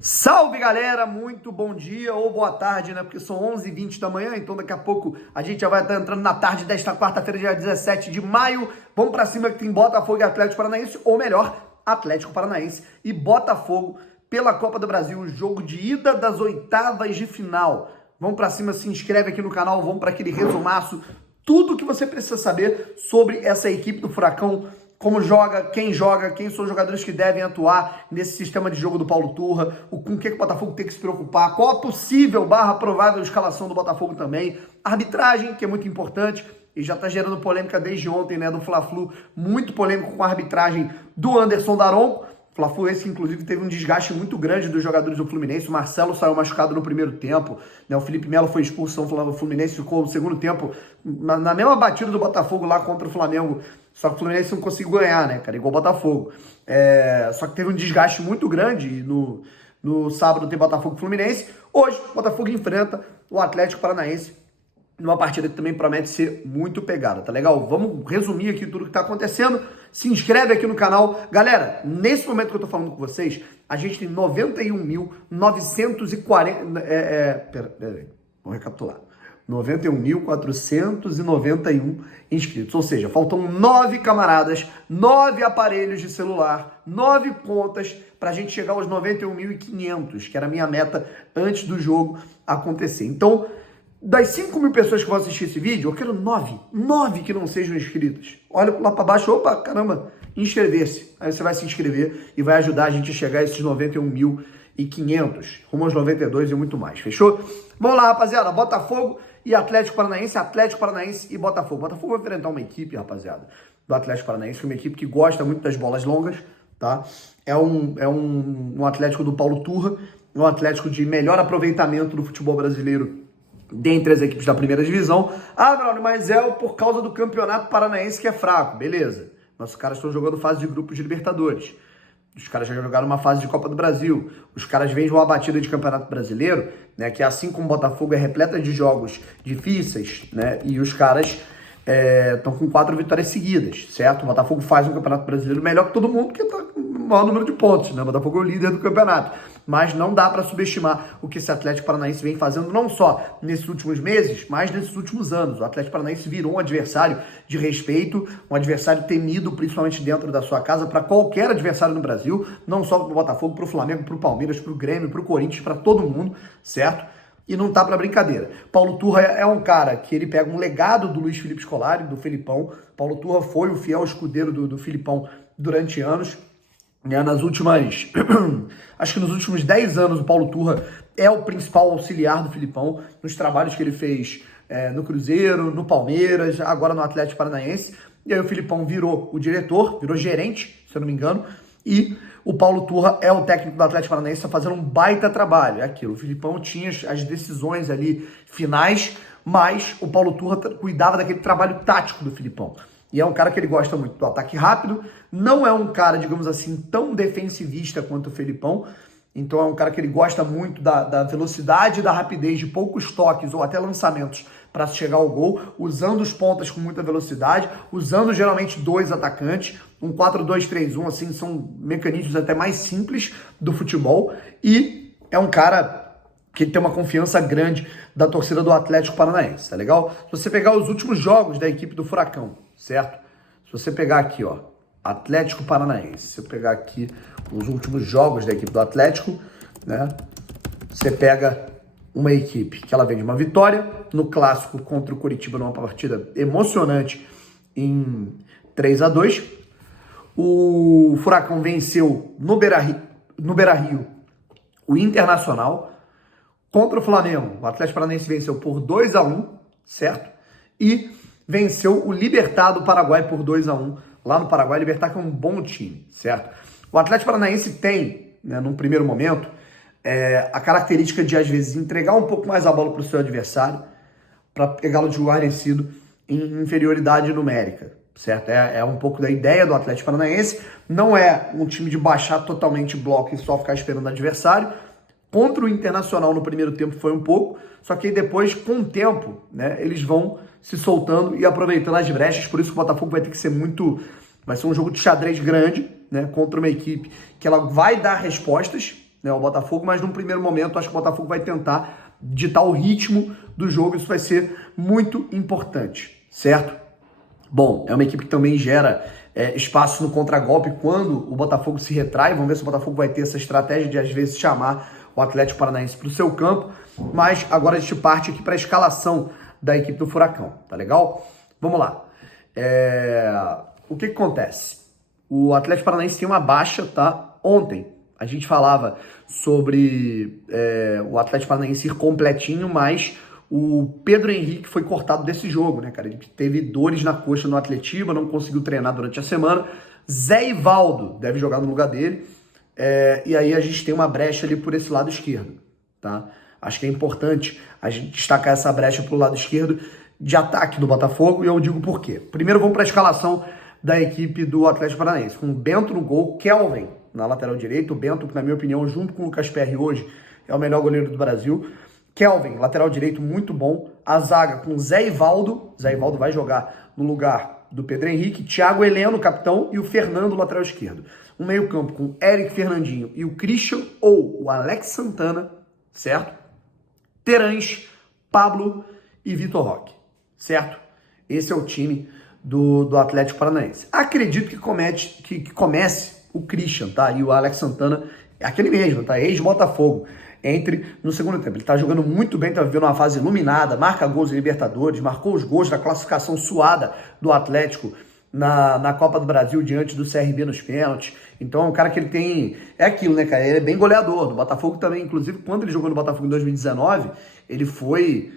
Salve, galera, muito bom dia ou boa tarde, né? Porque são 11h20 da manhã, então daqui a pouco a gente já vai estar entrando na tarde desta quarta-feira, dia 17 de maio. Vamos pra cima que tem Botafogo e Atlético Paranaense, ou melhor, Atlético Paranaense e Botafogo pela Copa do Brasil, o jogo de ida das oitavas de final. Vamos pra cima, se inscreve aqui no canal, vamos para aquele resumaço, tudo que você precisa saber sobre essa equipe do Furacão. Como joga, quem são os jogadores que devem atuar nesse sistema de jogo do Paulo Turra, com o que o Botafogo tem que se preocupar, qual a possível provável escalação do Botafogo também, arbitragem, que é muito importante, e já tá gerando polêmica desde ontem, né, do Fla-Flu, muito polêmico com a arbitragem do Anderson Daronco. Fla-Flu esse, inclusive, teve um desgaste muito grande dos jogadores do Fluminense. O Marcelo saiu machucado no primeiro tempo, né? O Felipe Melo foi expulso, o Fluminense ficou no segundo tempo na mesma batida do Botafogo lá contra o Flamengo. Só que o Fluminense não conseguiu ganhar, né, cara? Igual o Botafogo. Só que teve um desgaste muito grande no sábado tem Botafogo e Fluminense. Hoje, o Botafogo enfrenta o Atlético Paranaense numa partida que também promete ser muito pegada, tá legal? Vamos resumir aqui tudo que tá acontecendo. Se inscreve aqui no canal. Galera, nesse momento que eu tô falando com vocês, a gente tem 91.940... Peraí, vamos recapitular. 91.491 inscritos, ou seja, faltam 9 camaradas, 9 aparelhos de celular, 9 contas para a gente chegar aos 91.500, que era a minha meta antes do jogo acontecer. Então, das 5.000 pessoas que vão assistir esse vídeo, eu quero 9 que não sejam inscritas. Olha lá para baixo, opa, caramba, inscrever-se. Aí você vai se inscrever e vai ajudar a gente a chegar a esses 91.500, rumo aos 92 e muito mais, fechou? Vamos lá, rapaziada, Botafogo e Atlético Paranaense e Botafogo. Botafogo vai enfrentar uma equipe, rapaziada, do Atlético Paranaense, que é uma equipe que gosta muito das bolas longas, tá? É um Atlético do Paulo Turra, um Atlético de melhor aproveitamento do futebol brasileiro dentre as equipes da primeira divisão. Ah, Braulio, mas é por causa do Campeonato Paranaense que é fraco. Beleza. Nossos caras estão jogando fase de grupos de Libertadores. Os caras já jogaram uma fase de Copa do Brasil. Os caras vêm de uma batida de Campeonato Brasileiro, né, que assim como o Botafogo é repleta de jogos difíceis, né, e os caras estão com 4 vitórias seguidas, certo? O Botafogo faz um Campeonato Brasileiro melhor que todo mundo, porque está com o maior número de pontos, né? O Botafogo é o líder do campeonato. Mas não dá para subestimar o que esse Atlético Paranaense vem fazendo, não só nesses últimos meses, mas nesses últimos anos. O Atlético Paranaense virou um adversário de respeito, um adversário temido, principalmente dentro da sua casa, para qualquer adversário no Brasil, não só para o Botafogo, para o Flamengo, para o Palmeiras, para o Grêmio, para o Corinthians, para todo mundo, certo? E não tá para brincadeira. Paulo Turra é um cara que ele pega um legado do Luiz Felipe Scolari, do Felipão. Paulo Turra foi o fiel escudeiro do Felipão durante anos. Nas últimas, acho que nos últimos 10 anos, o Paulo Turra é o principal auxiliar do Felipão nos trabalhos que ele fez no Cruzeiro, no Palmeiras, agora no Atlético Paranaense. E aí o Felipão virou o diretor, virou gerente, se eu não me engano, e o Paulo Turra é o técnico do Atlético Paranaense, está fazendo um baita trabalho. É aquilo, o Felipão tinha as decisões ali finais, mas o Paulo Turra cuidava daquele trabalho tático do Felipão. E é um cara que ele gosta muito do ataque rápido, não é um cara, digamos assim, tão defensivista quanto o Felipão, então é um cara que ele gosta muito da velocidade e da rapidez de poucos toques ou até lançamentos para chegar ao gol, usando os pontas com muita velocidade, usando geralmente 2 atacantes, um 4-2-3-1, assim, são mecanismos até mais simples do futebol, e é um cara que tem uma confiança grande da torcida do Atlético Paranaense, tá legal? Se você pegar os últimos jogos da equipe do Furacão, certo? Se você pegar aqui, ó, Atlético Paranaense, se eu pegar aqui os últimos jogos da equipe do Atlético, né? Você pega uma equipe que ela vem de uma vitória no clássico contra o Coritiba, numa partida emocionante em 3-2. O Furacão venceu no Beira-Rio o Internacional. Contra o Flamengo, o Atlético Paranaense venceu por 2-1, certo? E venceu o Libertad do Paraguai por 2-1 lá no Paraguai. Libertad que é um bom time, certo? O Atlético Paranaense tem, né, num primeiro momento, a característica de, às vezes, entregar um pouco mais a bola para o seu adversário para pegá-lo de guarnecido em inferioridade numérica, certo? É um pouco da ideia do Atlético Paranaense. Não é um time de baixar totalmente bloco e só ficar esperando o adversário. Contra o Internacional no primeiro tempo foi um pouco, só que depois, com o tempo, né, eles vão se soltando e aproveitando as brechas. Por isso que o Botafogo vai ter que ser vai ser um jogo de xadrez grande, né, contra uma equipe que ela vai dar respostas, né, o Botafogo, mas num primeiro momento acho que o Botafogo vai tentar ditar o ritmo do jogo, isso vai ser muito importante, certo? Bom, é uma equipe que também gera espaço no contragolpe quando o Botafogo se retrai. Vamos ver se o Botafogo vai ter essa estratégia de, às vezes, chamar o Atlético Paranaense para o seu campo. Mas agora a gente parte aqui para a escalação da equipe do Furacão, tá legal? Vamos lá. O que acontece? O Atlético Paranaense tem uma baixa, tá? Ontem a gente falava sobre o Atlético Paranaense ir completinho, mas o Pedro Henrique foi cortado desse jogo, né, cara? Ele teve dores na coxa no Atletiba, não conseguiu treinar durante a semana. Zé Ivaldo deve jogar no lugar dele. E aí a gente tem uma brecha ali por esse lado esquerdo, tá? Acho que é importante a gente destacar essa brecha pro lado esquerdo de ataque do Botafogo, e eu digo por quê. Primeiro vamos para a escalação da equipe do Atlético Paranaense, com o Bento no gol, Kelvin na lateral direita. O Bento, que na minha opinião, junto com o Lucas Perry hoje, é o melhor goleiro do Brasil. Kelvin, lateral direito, muito bom. A zaga com Zé Ivaldo. Zé Ivaldo vai jogar no lugar do Pedro Henrique. Thiago Heleno, capitão, e o Fernando, lateral esquerdo. Um meio campo com Eric Fernandinho e o Christian ou o Alex Santana, certo? Terãs, Pablo e Vitor Roque, certo? Esse é o time do Atlético Paranaense. Acredito que comece o Christian, tá? E o Alex Santana é aquele mesmo, tá? Ex-Botafogo. Entre no segundo tempo. Ele tá jogando muito bem, tá vivendo uma fase iluminada, marca gols em Libertadores, marcou os gols da classificação suada do Atlético na Copa do Brasil diante do CRB nos pênaltis. Então é um cara que ele tem... É aquilo, né, cara? Ele é bem goleador. No Botafogo também, inclusive, quando ele jogou no Botafogo em 2019, ele foi...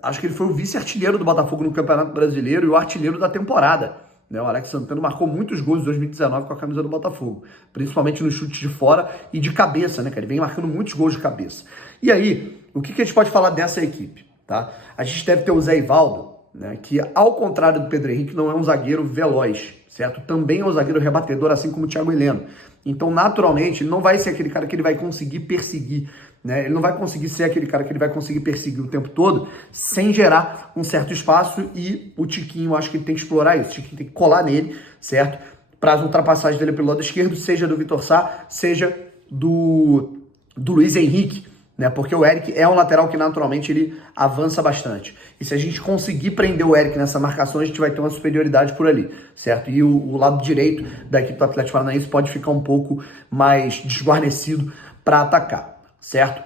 acho que ele foi o vice-artilheiro do Botafogo no Campeonato Brasileiro e o artilheiro da temporada. O Alex Santana marcou muitos gols em 2019 com a camisa do Botafogo, principalmente no chute de fora e de cabeça, né, cara? Ele vem marcando muitos gols de cabeça. E aí, o que a gente pode falar dessa equipe, tá? A gente deve ter o Zé Ivaldo, né, que ao contrário do Pedro Henrique não é um zagueiro veloz, certo? Também é um zagueiro rebatedor, assim como o Thiago Heleno. Então, naturalmente, ele não vai ser aquele cara que ele vai conseguir perseguir, né? Ele não vai conseguir ser aquele cara que ele vai conseguir perseguir o tempo todo sem gerar um certo espaço, e o Tiquinho, acho que ele tem que explorar isso. O Tiquinho tem que colar nele, certo? Para as ultrapassagens dele pelo lado esquerdo, seja do Vitor Sá, seja do Luiz Henrique, né? Porque o Eric é um lateral que naturalmente ele avança bastante. E se a gente conseguir prender o Eric nessa marcação, a gente vai ter uma superioridade por ali, certo? E o lado direito da equipe do Atlético Paranaense pode ficar um pouco mais desguarnecido para atacar, certo?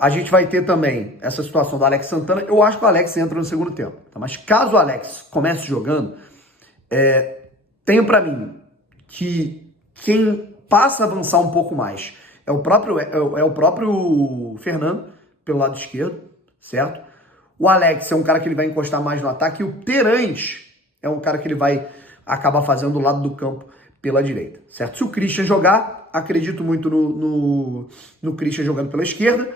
A gente vai ter também essa situação do Alex Santana. Eu acho que o Alex entra no segundo tempo, tá? Mas caso o Alex comece jogando, tenho para mim que quem passa a avançar um pouco mais é o próprio Fernando, pelo lado esquerdo, certo? O Alex é um cara que ele vai encostar mais no ataque, e o Terãs é um cara que ele vai acabar fazendo do lado do campo pela direita, certo? Se o Christian jogar, acredito muito no Christian jogando pela esquerda,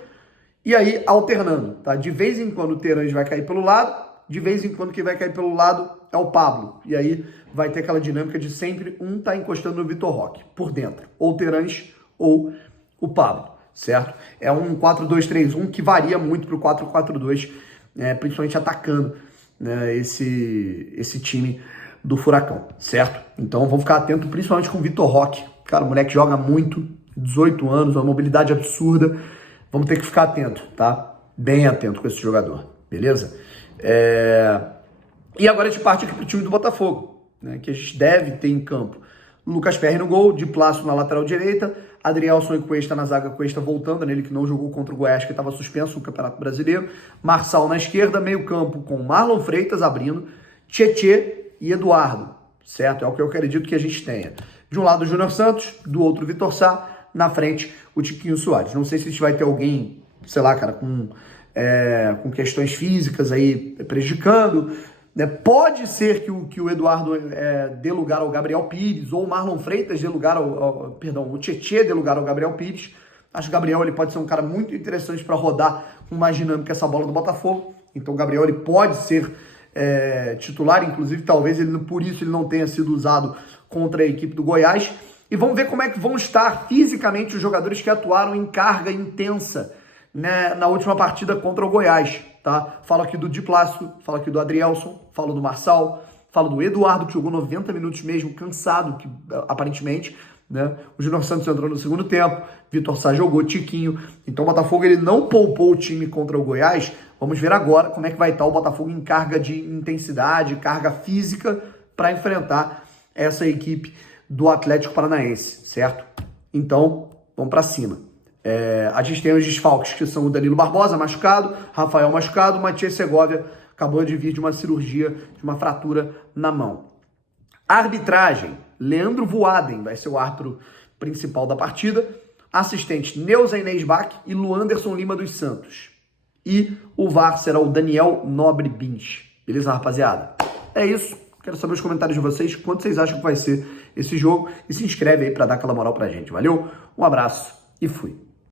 e aí alternando, tá? De vez em quando o Terãs vai cair pelo lado, de vez em quando quem vai cair pelo lado é o Pablo, e aí vai ter aquela dinâmica de sempre um tá encostando no Vitor Roque, por dentro, ou o Terãs ou o Pablo, certo? É um 4-2-3-1 que varia muito pro 4-4-2, principalmente atacando, né, esse time do Furacão, certo? Então vamos ficar atento principalmente com o Vitor Roque. Cara, o moleque joga muito, 18 anos, uma mobilidade absurda. Vamos ter que ficar atento, tá? Bem atento com esse jogador, beleza? E agora a gente parte aqui pro time do Botafogo, né, que a gente deve ter em campo Lucas Perry no gol, Di Plácido na lateral direita, Adrielson e Cuesta na zaga, Cuesta voltando, nele que não jogou contra o Goiás, que estava suspenso no Campeonato Brasileiro, Marçal na esquerda, meio campo com Marlon Freitas abrindo, Tietê e Eduardo, certo? É o que eu acredito que a gente tenha. De um lado o Júnior Santos, do outro o Vitor Sá, na frente o Tiquinho Soares. Não sei se a gente vai ter alguém, sei lá, cara, com questões físicas aí prejudicando, né? Pode ser que o Eduardo dê lugar ao Gabriel Pires, ou o Marlon Freitas dê lugar o Tietê dê lugar ao Gabriel Pires. Acho que o Gabriel ele pode ser um cara muito interessante para rodar com mais dinâmica essa bola do Botafogo. Então o Gabriel ele pode ser titular, inclusive talvez por isso ele não tenha sido usado contra a equipe do Goiás. E vamos ver como é que vão estar fisicamente os jogadores que atuaram em carga intensa, né, na última partida contra o Goiás, tá? Falo aqui do Di Plácido, falo aqui do Adrielson, falo do Marçal, falo do Eduardo, que jogou 90 minutos mesmo, cansado, aparentemente, né? O Júnior Santos entrou no segundo tempo, Vitor Sá jogou, Tiquinho. Então o Botafogo ele não poupou o time contra o Goiás. Vamos ver agora como é que vai estar o Botafogo em carga de intensidade, carga física para enfrentar essa equipe do Atlético Paranaense, certo? Então, vamos para cima. A gente tem os desfalques, que são o Danilo Barbosa, machucado, Rafael machucado, Matias Segovia acabou de vir de uma cirurgia, de uma fratura na mão. Arbitragem, Leandro Voaden vai ser o árbitro principal da partida. Assistente, Neuza Inês Bach e Luanderson Lima dos Santos. E o VAR será o Daniel Nobre Bins. Beleza, rapaziada? É isso. Quero saber os comentários de vocês, quanto vocês acham que vai ser esse jogo. E se inscreve aí para dar aquela moral pra gente. Valeu? Um abraço e fui.